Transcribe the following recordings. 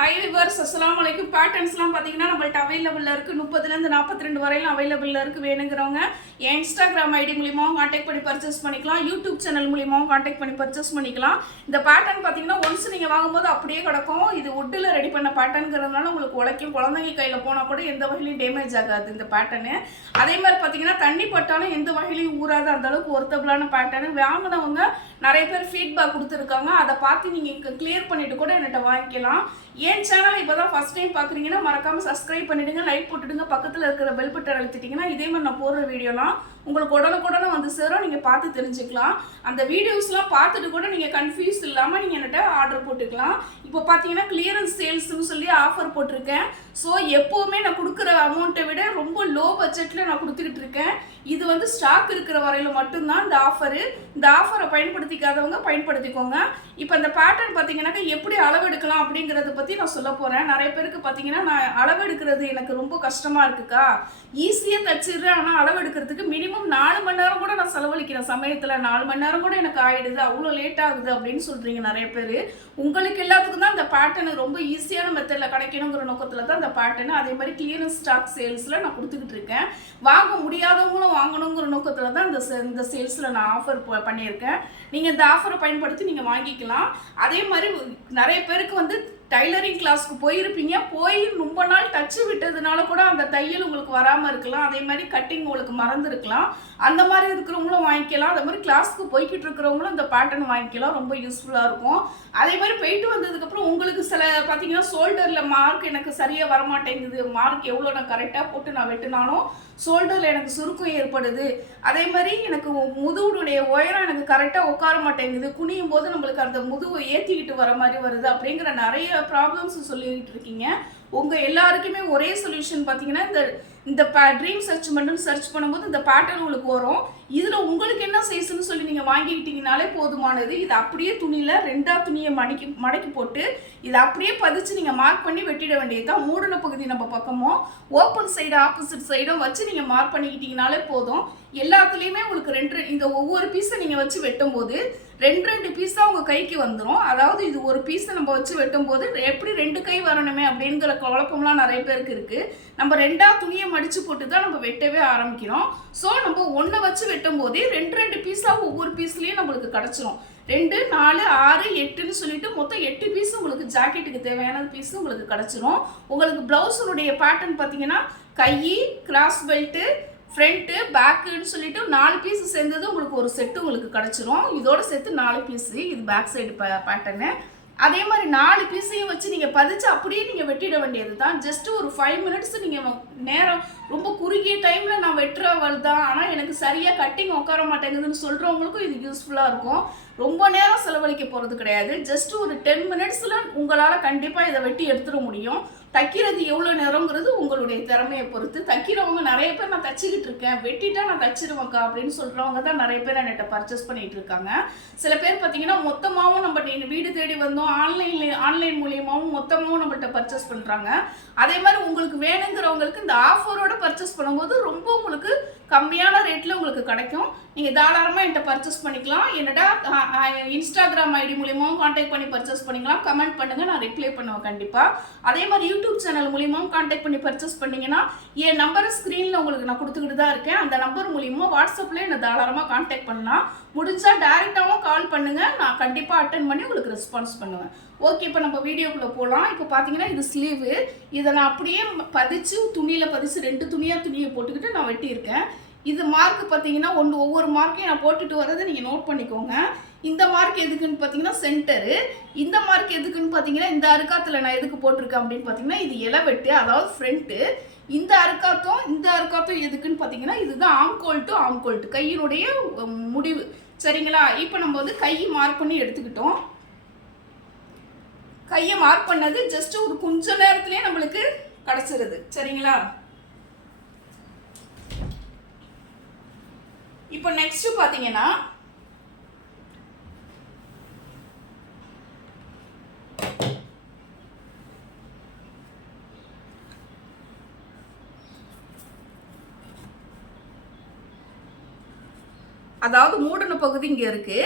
High viewers அஸ்ஸலாமு அலைக்கும். பேட்டர்ன்ஸ்லாம் பார்த்தீங்கன்னா நம்மள்ட்ட அவைலபிளில் இருக்குது. 30லேருந்து 42 வரையிலும் அவைலபிளில் இருக்குது. வேணுங்கிறவங்க என் இன்ஸ்டாகிராம் ஐடி மூலியமாகவும் கான்டாக்ட் பண்ணி பர்ச்சேஸ் பண்ணிக்கலாம். யூடியூப் சேனல் மூலியமாகவும் கான்டாக்ட் பண்ணி பர்ச்சேஸ் பண்ணிக்கலாம். இந்த பேட்டர்ன் பார்த்தீங்கன்னா ஒன்ஸ் நீங்கள் வாங்கும்போது அப்படியே கிடக்கும். இது வுட்டில் ரெடி பண்ண பேட்டர்னுங்கிறதுனால உங்களுக்கு உழைக்கும். குழந்தைங்க கையில் போனால் கூட எந்த வகையிலையும் டேமேஜ் ஆகாது இந்த பேட்டர்னு. அதே மாதிரி பார்த்தீங்கன்னா தண்ணி பட்டாலும் எந்த வகையிலையும் ஊறாது. அந்தளவுக்கு ஒர்த்தபிளான பேட்டர்னு. வாங்கினவங்க நிறைய பேர் ஃபீட்பேக் கொடுத்துருக்காங்க. அதை பார்த்து நீங்கள் கிளியர் பண்ணிவிட்டு கூட என்கிட்ட வாங்கிக்கலாம். என் சேனல் இப்போ தான் ஃபஸ்ட் டைம் பார்க்குறீங்கன்னா மறக்காமல் சப்ஸ்கிரைப் பண்ணிவிடுங்க, லைக் போட்டுடுங்க, பக்கத்தில் இருக்கிற பெல் பட்டன் அழுத்திட்டிங்கன்னா இதே மாதிரி நான் போடுற வீடியோலாம் உங்களுக்கு உடனுக்குடனே வந்து சேரும். நீங்கள் பார்த்து தெரிஞ்சுக்கலாம். அந்த வீடியோஸ்லாம் பார்த்துட்டு கூட நீங்கள் கன்ஃபியூஸ் இல்லாமல் நீங்கள் என்கிட்ட ஆர்டர் போட்டுக்கலாம். இப்போ பார்த்தீங்கன்னா கிளியரன்ஸ் சேல்ஸ்னு சொல்லி ஆஃபர் போட்டிருக்கேன். ஸோ எப்போவுமே நான் கொடுக்குற அமௌண்ட்டை விட ரொம்ப லோ பட்ஜெட்டில் நான் கொடுத்துக்கிட்டு இருக்கேன். இது வந்து ஸ்டாக் இருக்கிற வரையில் மட்டும்தான் இந்த ஆஃபரு. இந்த ஆஃபரை பயன்படுத்திக்காதவங்க பயன்படுத்திக்கோங்க. இப்போ இந்த பேட்டர்ன் பார்த்தீங்கன்னாக்கா எப்படி அளவெடுக்கலாம் அப்படிங்கிறத பற்றி நான் சொல்ல போகிறேன். நிறைய பேருக்கு பார்த்தீங்கன்னா நான் அளவெடுக்கிறது எனக்கு ரொம்ப கஷ்டமாக இருக்குக்கா, ஈஸியாக தச்சிடுறேன், ஆனால் அளவெடுக்கிறதுக்கு மினிமம் 4 மணி நேரம் கூட நான் செலவழிக்கிறேன். சமயத்தில் 4 மணி நேரம் கூட எனக்கு ஆகிடுது, அவ்வளோ லேட் ஆகுது அப்படின்னு சொல்கிறீங்க நிறைய பேர். உங்களுக்கு எல்லாத்துக்கும் தான் இந்த பேட்டர்னு ரொம்ப ஈஸியான மெத்தடில் கிடைக்கணுங்கிற நோக்கத்தில் தான் இந்த பேட்டர்னு. அதே மாதிரி கிளியரன்ஸ் ஸ்டாக் சேல்ஸில் நான் கொடுத்துக்கிட்டு இருக்கேன். வாங்க முடியாதவங்களும் வாங்கணுங்கிற நோக்கத்தில் தான் இந்த சேல்ஸில் நான் ஆஃபர் பண்ணியிருக்கேன். நீங்கள் இந்த ஆஃபரை பயன்படுத்தி நீங்கள் வாங்கிக்கலாம். அதே மாதிரி நிறைய பேருக்கு வந்து டைலரிங் கிளாஸ்க்கு போயிருப்பீங்க, போய் ரொம்ப நாள் தச்சு விட்டதுனால கூட அந்த தையல் உங்களுக்கு வராமல் இருக்கலாம். அதே மாதிரி கட்டிங் உங்களுக்கு மறந்துருக்கலாம். அந்த மாதிரி இருக்கிறவங்களும் வாங்கிக்கலாம். அதே மாதிரி கிளாஸ்க்கு போய்கிட்டு இருக்கிறவங்களும் இந்த பேட்டர்ன் வாங்கிக்கலாம். ரொம்ப யூஸ்ஃபுல்லாக இருக்கும். அதே மாதிரி போயிட்டு வந்ததுக்கப்புறம் உங்களுக்கு சில பார்த்தீங்கன்னா ஷோல்டரில் மார்க் எனக்கு சரியாக வரமாட்டேங்குது, மார்க் எவ்வளோ நான் கரெக்டாக போட்டு நான் வெட்டினாலும் ஷோல்டரில் எனக்கு சுருக்கம் ஏற்படுது. அதே மாதிரி எனக்கு முதுகுடைய உயரம் எனக்கு கரெக்டாக உட்கார மாட்டேங்குது, குனியும் போது நம்மளுக்கு அந்த முதுவை ஏற்றிக்கிட்டு வர மாதிரி வருது அப்படிங்கிற நிறைய ப்ராப்ளம்ஸ் சொல்லிக்கிட்டு இருக்கீங்க. உங்கள் எல்லாருக்குமே ஒரே சொல்யூஷன் பார்த்தீங்கன்னா இந்த ட்ரீம் சர்ச் மட்டும் சர்ச் பண்ணும்போது இந்த பேட்டர்ன் உங்களுக்கு வரும். இதில் உங்களுக்கு என்ன சைஸ்ன்னு சொல்லி நீங்கள் வாங்கிக்கிட்டீங்கனாலே போதுமானது. இது அப்படியே துணியில் 2 துணியை மடக்கி போட்டு இதை அப்படியே பதிச்சு நீங்கள் மார்க் பண்ணி வெட்டிட வேண்டியது தான். மூடின பகுதி நம்ம பக்கமும் ஓப்பன் சைடு ஆப்போசிட் சைடும் வச்சு நீங்கள் மார்க் பண்ணிக்கிட்டீங்கனாலே போதும். எல்லாத்துலேயுமே உங்களுக்கு இந்த ஒவ்வொரு பீஸை நீங்கள் வச்சு வெட்டும் போது 2 பீஸாக உங்கள் கைக்கு வந்துடும். அதாவது இது ஒரு பீஸை நம்ம வச்சு வெட்டும் போது எப்படி 2 கை வரணுமே அப்படிங்கிற குழப்பம்லாம் நிறைய பேருக்கு இருக்குது. நம்ம 2 துணியை மடித்து போட்டு தான் நம்ம வெட்டவே ஆரம்பிக்கிறோம். ஸோ நம்ம 1 வச்சு வெட்டும் போதே 2 பீஸாக ஒவ்வொரு பீஸ்லேயும் நம்மளுக்கு கிடச்சிரும். 2, 4, 6, 8ன்னு சொல்லிட்டு மொத்தம் 8 பீஸ் உங்களுக்கு ஜாக்கெட்டுக்கு தேவையான பீஸ் உங்களுக்கு கிடச்சிரும். உங்களுக்கு ப்ளவுஸுடைய பேட்டர்ன் பார்த்தீங்கன்னா கை, கிராஸ் பெல்ட்டு, ஃப்ரண்ட்டு, பேக்குன்னு சொல்லிட்டு 4 பீஸ் சேர்ந்தது உங்களுக்கு ஒரு செட்டு உங்களுக்கு கிடச்சிரும். இதோட சேர்த்து 4 பீஸு. இது பேக் சைடு பேட்டர்னு. அதே மாதிரி 4 பீஸையும் வச்சு நீங்கள் பதிச்சு அப்படியே நீங்கள் வெட்டிட வேண்டியது தான். ஜஸ்ட்டு ஒரு 5 மினிட்ஸ் நீங்கள் நேரம், ரொம்ப குறுகிய டைமில் நான் வெட்டுறவள் தான், ஆனால் எனக்கு சரியாக கட்டிங் உட்கார மாட்டேங்குதுன்னு சொல்கிறவங்களுக்கும் இது யூஸ்ஃபுல்லாக இருக்கும். ரொம்ப நேரம் செலவழிக்க போகிறது கிடையாது. ஜஸ்ட் ஒரு 10 மினிட்ஸில் உங்களால் கண்டிப்பாக இதை வெட்டி எடுத்துட முடியும். தைக்கிறது எவ்வளோ நேரங்கிறது உங்களுடைய திறமையை பொறுத்து. தைக்கிறவங்க நிறைய பேர் நான் தச்சுக்கிட்டு இருக்கேன், வெட்டிட்டா நான் தச்சிருவேங்க்கா அப்படின்னு சொல்கிறவங்க தான் நிறைய பேர் என்கிட்ட பர்ச்சேஸ் பண்ணிகிட்டு இருக்காங்க. சில பேர் பார்த்தீங்கன்னா மொத்தமாகவும் நம்ம வீடு தேடி வந்தோம், ஆன்லைன் மூலியமாகவும் மொத்தமாகவும் நம்மள்கிட்ட பர்ச்சேஸ் பண்ணுறாங்க. அதே மாதிரி உங்களுக்கு வேணுங்கிறவங்களுக்கு இந்த ஆஃபரோடு பர்ச்சேஸ் பண்ணும்போது ரொம்ப உங்களுக்கு கம்மியான ரேட்டில் உங்களுக்கு கிடைக்கும். நீங்கள் தாராளமாக என்கிட்ட பர்ச்சேஸ் பண்ணிக்கலாம். என்னடா இன்ஸ்டாகிராம் ஐடி மூலியமாகவும் கான்டாக்ட் பண்ணி பர்ச்சேஸ் பண்ணிக்கலாம். கமெண்ட் பண்ணுங்கள், நான் ரிப்ளை பண்ணுவேன் கண்டிப்பாக. அதே மாதிரி யூடியூப் சேனல் மூலியமாகவும் கான்டாக்ட் பண்ணி பர்ச்சேஸ் பண்ணிங்கன்னா என் நம்பரை ஸ்க்ரீனில் உங்களுக்கு நான் கொடுத்துக்கிட்டு தான் இருக்கேன். அந்த நம்பர் மூலியமாக வாட்ஸ்அப்லேயே என்னை தாராளமாக கான்டாக்ட் பண்ணலாம். முடிஞ்சால் டேரெக்டாகவும் கால் பண்ணுங்கள், நான் கண்டிப்பாக அட்டன் பண்ணி உங்களுக்கு ரெஸ்பான்ஸ் பண்ணுவேன். ஓகே, இப்போ நம்ம வீடியோக்குள்ளே போகலாம். இப்போ பார்த்தீங்கன்னா இது ஸ்லீவு. இதை நான் அப்படியே பதிச்சு துணியில் பதிச்சு 2 துணியை போட்டுக்கிட்டு நான் வெட்டியிருக்கேன். இது மார்க் பார்த்தீங்கன்னா ஒவ்வொரு மார்க்கையும் நான் போட்டுட்டு வரதை நீங்கள் நோட் பண்ணிக்கோங்க. இந்த மார்க் எதுக்குன்னு பார்த்தீங்கன்னா சென்டரு. இந்த மார்க் எதுக்குன்னு பார்த்தீங்கன்னா இந்த அறுக்காத்தில் நான் எதுக்கு போட்டிருக்கேன் அப்படின்னு பார்த்தீங்கன்னா இது இலவெட்டு, அதாவது ஃப்ரண்ட்டு. இந்த அறுக்காத்தும் எதுக்குன்னு பார்த்தீங்கன்னா இதுதான் ஆம்கோல் டு ஆம்கோல், கையினுடைய முடிவு. சரிங்களா? இப்போ நம்ம வந்து கையை மார்க் பண்ணி எடுத்துக்கிட்டோம். கையை மார்க் பண்ணது ஜஸ்ட் ஒரு கொஞ்ச நேரத்துலேயே நம்மளுக்கு கிடச்சிருது. சரிங்களா? இப்போ நெக்ஸ்ட் பார்த்தீங்கன்னா அதாவது மூடின பகுதி இங்கே இருக்குது.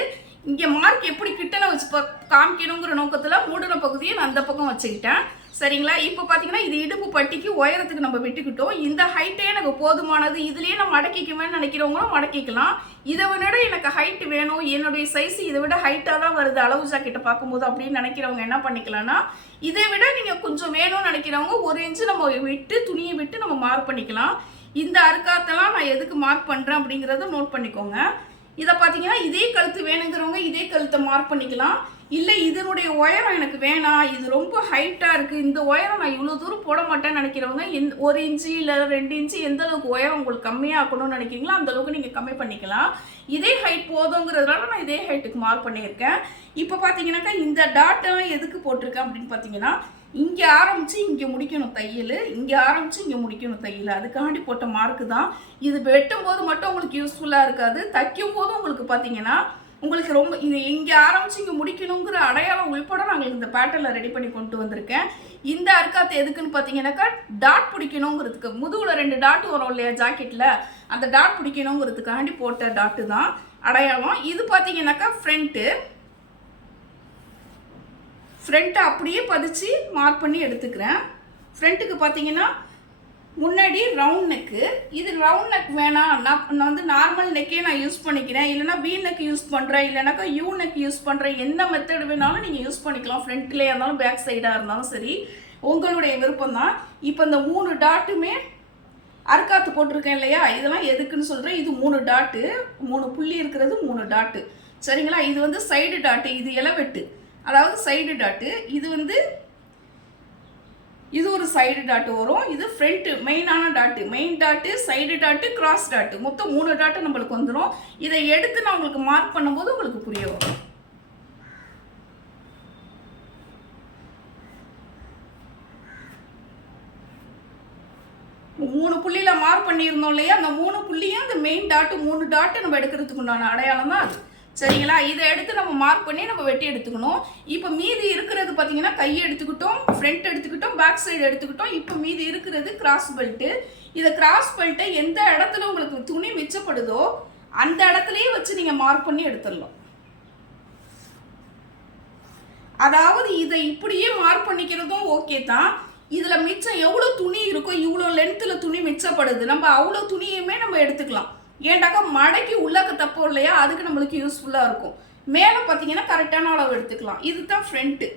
இங்கே மார்க் எப்படி கிட்டன வச்சு காமிக்கணுங்கிற நோக்கத்தில் மூடின பகுதியை நான் அந்த பக்கம் வச்சுக்கிட்டேன். சரிங்களா? இப்போ பார்த்தீங்கன்னா இது இடுப்பு பட்டிக்கு உயரத்துக்கு நம்ம விட்டுக்கிட்டோம். இந்த ஹைட்டே எனக்கு போதுமானது, இதுலேயே நான் மடக்கிக்குவேன்னு நினைக்கிறவங்களும் மடக்கிக்கலாம். இதை விட எனக்கு ஹைட் வேணும், என்னுடைய சைஸ் இதை விட ஹைட்டாக தான் வருது அளவு ஜாக்கெட்டை பார்க்கும்போது அப்படின்னு நினைக்கிறவங்க என்ன பண்ணிக்கலாம்னா, இதை விட நீங்கள் கொஞ்சம் வேணும்னு நினைக்கிறவங்க 1 இன்ச்சு நம்ம விட்டு துணியை விட்டு நம்ம மார்க் பண்ணிக்கலாம். இந்த அறுக்காத்தெல்லாம் நான் எதுக்கு மார்க் பண்ணுறேன் அப்படிங்கிறத நோட் பண்ணிக்கோங்க. இதை பார்த்தீங்கன்னா இதே கழுத்து வேணுங்கிறவங்க இதே கழுத்தை மார்க் பண்ணிக்கலாம். இல்லை இதனுடைய உயரம் எனக்கு வேணாம், இது ரொம்ப ஹைட்டாக இருக்குது, இந்த உயரம் நான் இவ்வளோ தூரம் போட மாட்டேன்னு நினைக்கிறவங்க 1 இன்ச்சு இல்லை 2 இன்ச்சு எந்த அளவுக்கு உயரம் உங்களுக்கு கம்மியாக ஆக்கணும்னு நினைக்கிறீங்களோ அந்த அளவுக்கு நீங்கள் கம்மி பண்ணிக்கலாம். இதே ஹைட் போதுங்கிறதுனால நான் இதே ஹைட்டுக்கு மார்க் பண்ணியிருக்கேன். இப்போ பார்த்தீங்கன்னாக்கா இந்த டாட்டெல்லாம் எதுக்கு போட்டிருக்கேன் அப்படின்னு பார்த்தீங்கன்னா, இங்கே ஆரம்பித்து இங்கே முடிக்கணும் தையல், இங்கே ஆரம்பித்து இங்கே முடிக்கணும் தையல், அதுக்காண்டி போட்ட மார்க்கு தான். இது வெட்டும் போது மட்டும் உங்களுக்கு யூஸ்ஃபுல்லாக இருக்காது, தைக்கும் போதும் உங்களுக்கு பார்த்தீங்கன்னா உங்களுக்கு ரொம்ப இது இங்கே ஆரம்பித்து இங்கே முடிக்கணுங்கிற அடையாளம் உள்பட நாங்கள் இந்த பேட்டர்னில் ரெடி பண்ணி கொண்டு வந்திருக்கேன். இந்த அறுக்காத்து எதுக்குன்னு பார்த்தீங்கன்னாக்கா டாட் பிடிக்கணுங்கிறதுக்கு, முதுகில் 2 டாட் வரும் இல்லையா ஜாக்கெட்டில், அந்த டாட் பிடிக்கணுங்கிறதுக்காண்டி போட்ட டாட்டு தான் அடையாளம். இது பார்த்தீங்கன்னாக்கா ஃப்ரண்ட்டை அப்படியே பதிச்சு மார்க் பண்ணி எடுத்துக்கிறேன். ஃப்ரண்ட்டுக்கு பார்த்தீங்கன்னா முன்னாடி ரவுண்ட் நெக்கு, இது ரவுண்ட் நெக் வேணாம், நான் வந்து நார்மல் நெக்கே நான் யூஸ் பண்ணிக்கிறேன், இல்லைனா வி நெக் யூஸ் பண்ணுறேன், இல்லைனாக்கா யூ நெக் யூஸ் பண்ணுறேன், என்ன மெத்தட் வேணாலும் நீங்கள் யூஸ் பண்ணிக்கலாம். ஃப்ரண்ட்லேயே இருந்தாலும் பேக் சைடாக இருந்தாலும் சரி, உங்களுடைய விருப்பம் தான். இப்போ இந்த 3 டாட்டுமே அறுக்காத்து போட்டிருக்கேன் இல்லையா, இதெல்லாம் எதுக்குன்னு சொல்கிறேன். இது 3 டாட்டு, 3 புள்ளி இருக்கிறது 3 டாட்டு, சரிங்களா? இது வந்து சைடு டாட்டு, இது இலவெட்டு, அதாவது சைடு டாட்டு. இது வந்து இது ஒரு சைடு டாட்டு வரும், இது ஃப்ரண்ட் மெயினான tattoo, main tattoo, side tattoo, cross tattoo, மொத்தம் 3 டாட்டு நம்மளுக்கு வந்துடும். இதை எடுத்து நான் உங்களுக்கு மார்க் பண்ணும்போது உங்களுக்கு புரிய வரும். மூணு புள்ளியில் மார்க் பண்ணியிருந்தோம் இல்லையா, அந்த 3 புள்ளியும் அந்த மெயின் டாட்டு 3 டாட்டு நம்ம எடுக்கிறதுக்கு உண்டான அடையாளம் தான் அது, சரிங்களா? இதை எடுத்து நம்ம மார்க் பண்ணி நம்ம வெட்டி எடுத்துக்கணும். இப்போ மீதி இருக்கிறது பார்த்தீங்கன்னா கையை எடுத்துக்கிட்டோம், ஃப்ரண்ட் எடுத்துக்கிட்டோம், பேக் சைடு எடுத்துக்கிட்டோம். இப்போ மீதி இருக்கிறது கிராஸ் பெல்ட்டு. இதை கிராஸ் பெல்ட்டை எந்த இடத்துல உங்களுக்கு துணி மிச்சப்படுதோ அந்த இடத்துலையே வச்சு நீங்கள் மார்க் பண்ணி எடுத்துடலாம். அதாவது இதை இப்படியே மார்க் பண்ணிக்கிறதும் ஓகே தான். இதில் மிச்சம் எவ்வளோ துணி இருக்கோ, இவ்வளோ லென்த்தில் துணி மிச்சப்படுது, நம்ம அவ்வளோ துணியுமே நம்ம எடுத்துக்கலாம். ஏண்டாக்கா மடக்கி உள்ளக்க தப்போம் இல்லையா, அதுக்கு நம்மளுக்கு யூஸ்ஃபுல்லாக இருக்கும். மேலே பார்த்தீங்கன்னா கரெக்டான அளவு எடுத்துக்கலாம். இது தான் ஃப்ரண்ட்டு,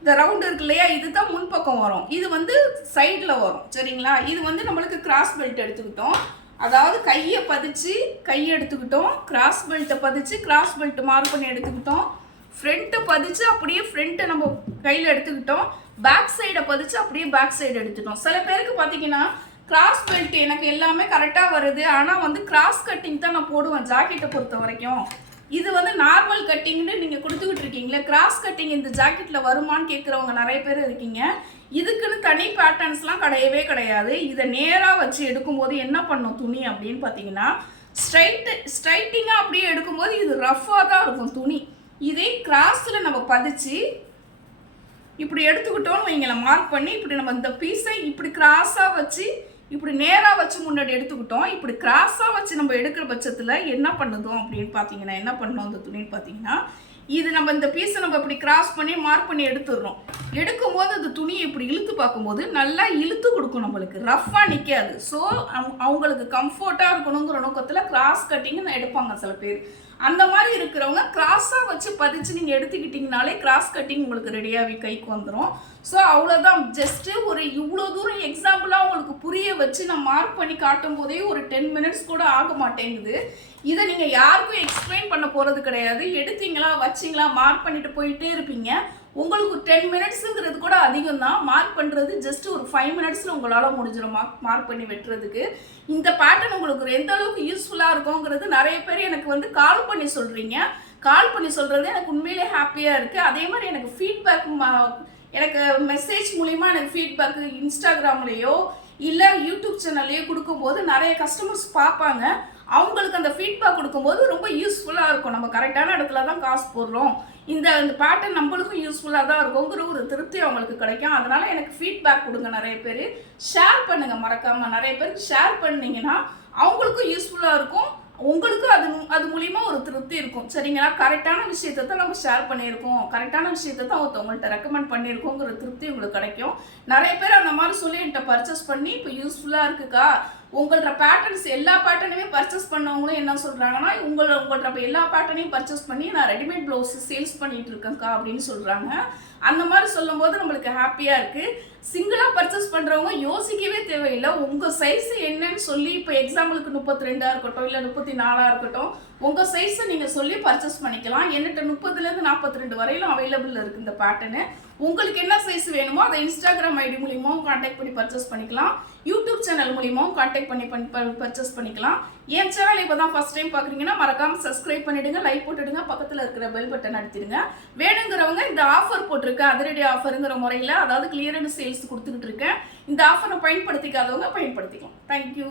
இந்த ரவுண்டு இருக்கு இல்லையா, இது தான் முன்பக்கம் வரும், இது வந்து சைடில் வரும், சரிங்களா? இது வந்து நம்மளுக்கு கிராஸ் பெல்ட் எடுத்துக்கிட்டோம், அதாவது கையை பதிச்சு கையை எடுத்துக்கிட்டோம், கிராஸ் பெல்ட்டை பதிச்சு கிராஸ் பெல்ட் மார்க் பண்ணி எடுத்துக்கிட்டோம், ஃப்ரண்ட்டை பதிச்சு அப்படியே ஃப்ரண்ட்டை நம்ம கையில் எடுத்துக்கிட்டோம், பேக் சைடை பதிச்சு அப்படியே பேக் சைடு எடுத்துட்டோம். சில பேருக்கு பார்த்தீங்கன்னா கிராஸ் பெல்ட் எனக்கு எல்லாமே கரெக்டாக வருது, ஆனால் வந்து கிராஸ் கட்டிங் தான் நான் போடுவேன் ஜாக்கெட்டை பொறுத்த வரைக்கும். இது வந்து நார்மல் கட்டிங்னு நீங்கள் கொடுத்துக்கிட்டு இருக்கீங்களே, கிராஸ் கட்டிங் இந்த ஜாக்கெட்டில் வருமானு கேட்குறவங்க நிறைய பேர் இருக்கீங்க. இதுக்குன்னு தனி பேட்டர்ன்ஸ்லாம் கிடையவே கிடையாது. இதை நேராக வச்சு எடுக்கும்போது என்ன பண்ணும் துணி அப்படின்னு பார்த்தீங்கன்னா, ஸ்ட்ரைட்டிங்காக அப்படியே எடுக்கும்போது இது ரஃப்பாக தான் இருக்கும் துணி. இதே கிராஸில் நம்ம பதிச்சு இப்படி எடுத்துக்கிட்டோன்னு வைங்களேன், மார்க் பண்ணி இப்படி நம்ம இந்த பீஸை இப்படி கிராஸாக வச்சு இப்படி நேராக வச்சு முன்னாடி எடுத்துக்கிட்டோம். இப்படி கிராஸாக வச்சு நம்ம எடுக்கிற பட்சத்தில் என்ன பண்ணுதோம் அப்படின்னு பார்த்தீங்கன்னா, என்ன பண்ணோம் அந்த துணின்னு பார்த்தீங்கன்னா, இது நம்ம இந்த பீஸை நம்ம இப்படி கிராஸ் பண்ணி மார்க் பண்ணி எடுத்துடுறோம். எடுக்கும்போது அந்த துணியை இப்படி இழுத்து பார்க்கும்போது நல்லா இழுத்து கொடுக்கும், நம்மளுக்கு ரஃப்பாக நிற்காது. ஸோ அவங்களுக்கு கம்ஃபர்ட்டாக இருக்கணுங்கிற நோக்கத்தில் கிராஸ் கட்டிங்னு எடுப்பாங்க சில பேர். அந்த மாதிரி இருக்கிறவங்க கிராஸாக வச்சு பதிச்சு நீங்கள் எடுத்துக்கிட்டிங்கனாலே கிராஸ் கட்டிங் உங்களுக்கு ரெடியாகி கைக்கு வந்துடும். ஸோ அவ்வளோதான், ஜஸ்ட்டு ஒரு இவ்வளோ தூரம் எக்ஸாம்பிளாக உங்களுக்கு புரிய வச்சு நான் மார்க் பண்ணி காட்டும் போதே ஒரு 10 மினிட்ஸ் கூட ஆக மாட்டேங்குது. இதை நீங்கள் யாருக்கும் எக்ஸ்பிளைன் பண்ண போகிறது கிடையாது. எடுத்தீங்களா வச்சிங்களா மார்க் பண்ணிட்டு போயிட்டே இருப்பீங்க. உங்களுக்கு 10 மினிட்ஸுங்கிறது கூட அதிகம் தான். மார்க் பண்ணுறது ஜஸ்ட் ஒரு 5 மினிட்ஸில் உங்களால் முடிஞ்சிடும் மார்க் பண்ணி வெட்டுறதுக்கு. இந்த பேட்டர்ன் உங்களுக்கு எந்த அளவுக்கு யூஸ்ஃபுல்லாக இருக்குங்கிறது நிறைய பேர் எனக்கு வந்து கால் பண்ணி சொல்கிறீங்க. கால் பண்ணி சொல்கிறது எனக்கு உண்மையிலே ஹாப்பியாக இருக்குது. அதே மாதிரி எனக்கு ஃபீட்பேக், எனக்கு மெசேஜ் மூலிமா எனக்கு ஃபீட்பேக்கு இன்ஸ்டாகிராம்லேயோ இல்லை யூடியூப் சேனல்லையோ கொடுக்கும்போது நிறைய கஸ்டமர்ஸ் பார்ப்பாங்க. அவங்களுக்கு அந்த ஃபீட்பேக் கொடுக்கும்போது ரொம்ப யூஸ்ஃபுல்லாக இருக்கும். நம்ம கரெக்டான இடத்துல தான் காசு போடுறோம், இந்த பேட்டர்ன் நம்மளுக்கும் யூஸ்ஃபுல்லாக தான் இருக்குங்கிற ஒரு திருப்தி அவங்களுக்கு கிடைக்கும். அதனால் எனக்கு ஃபீட்பேக் கொடுங்க. நிறைய பேர் ஷேர் பண்ணுங்கள், மறக்காமல் நிறைய பேருக்கு ஷேர் பண்ணிங்கன்னா அவங்களுக்கும் யூஸ்ஃபுல்லாக இருக்கும். உங்களுக்கு அது மூலியமா ஒரு திருப்தி இருக்கும். சரிங்களா? கரெக்டான விஷயத்தை தான் நம்ம ஷேர் பண்ணியிருக்கோம், கரெக்டான விஷயத்தை தான் ஒருத்தவங்கள்ட்ட ரெக்கமெண்ட் பண்ணியிருக்கோங்கிற திருப்தி உங்களுக்கு கிடைக்கும். நிறைய பேர் அந்த மாதிரி சொல்லி என்கிட்ட பர்ச்சேஸ் பண்ணி இப்போ யூஸ்ஃபுல்லாக இருக்குக்கா, உங்களோட பேட்டர்ன்ஸ் எல்லா பேட்டர்னுமே பர்ச்சேஸ் பண்ணவங்களும் என்ன சொல்கிறாங்கன்னா, உங்களோட எல்லா பேட்டர்னையும் பர்ச்சேஸ் பண்ணி நான் ரெடிமேட் ப்ளவுஸ் சேல்ஸ் பண்ணிட்டு இருக்கேன்க்கா அப்படின்னு சொல்கிறாங்க. அந்த மாதிரி சொல்லும் போது நம்மளுக்கு ஹாப்பியாக இருக்குது. சிங்கிளாக பர்ச்சேஸ் பண்ணுறவங்க யோசிக்கவே தேவையில்லை. உங்கள் சைஸ் என்னன்னு சொல்லி, இப்போ எக்ஸாம்பிளுக்கு 32 இருக்கட்டும், இல்லை 34 இருக்கட்டும், உங்கள் சைஸை நீங்கள் சொல்லி பர்ச்சேஸ் பண்ணிக்கலாம். என்கிட்ட 30லேருந்து 42 வரையிலும் அவைலபிள் இருக்குது இந்த பேட்டர்னு. உங்களுக்கு என்ன சைஸ் வேணுமோ அதை இன்ஸ்டாகிராம் ஐடி மூலியமாகவும் கான்டாக்ட் பண்ணி பர்ச்சேஸ் பண்ணிக்கலாம். யூடியூப் சேனல் மூலியமாகவும் கான்டாக்ட் பண்ணி பர்ச்சேஸ் பண்ணிக்கலாம். என் சேனல் இப்போ தான் ஃபர்ஸ்ட் டைம் பார்க்குறீங்கன்னா மறக்காமல் சப்ஸ்கிரைப் பண்ணிவிடுங்க, லைக் போட்டுடுங்க, பக்கத்தில் இருக்கிற பெல் பட்டன் அழுத்திடுங்க. வேணுங்கிறவங்க இந்த ஆஃபர் போட்டிருக்கேன், அதிரடி ஆஃபருங்கிற முறையில், அதாவது கிளியரன்ஸ் சேல்ஸ் கொடுத்துக்கிட்டு இருக்கேன். இந்த ஆஃபரை பயன்படுத்திக்காதவங்க பயன்படுத்திக்கலாம். தேங்க்யூ.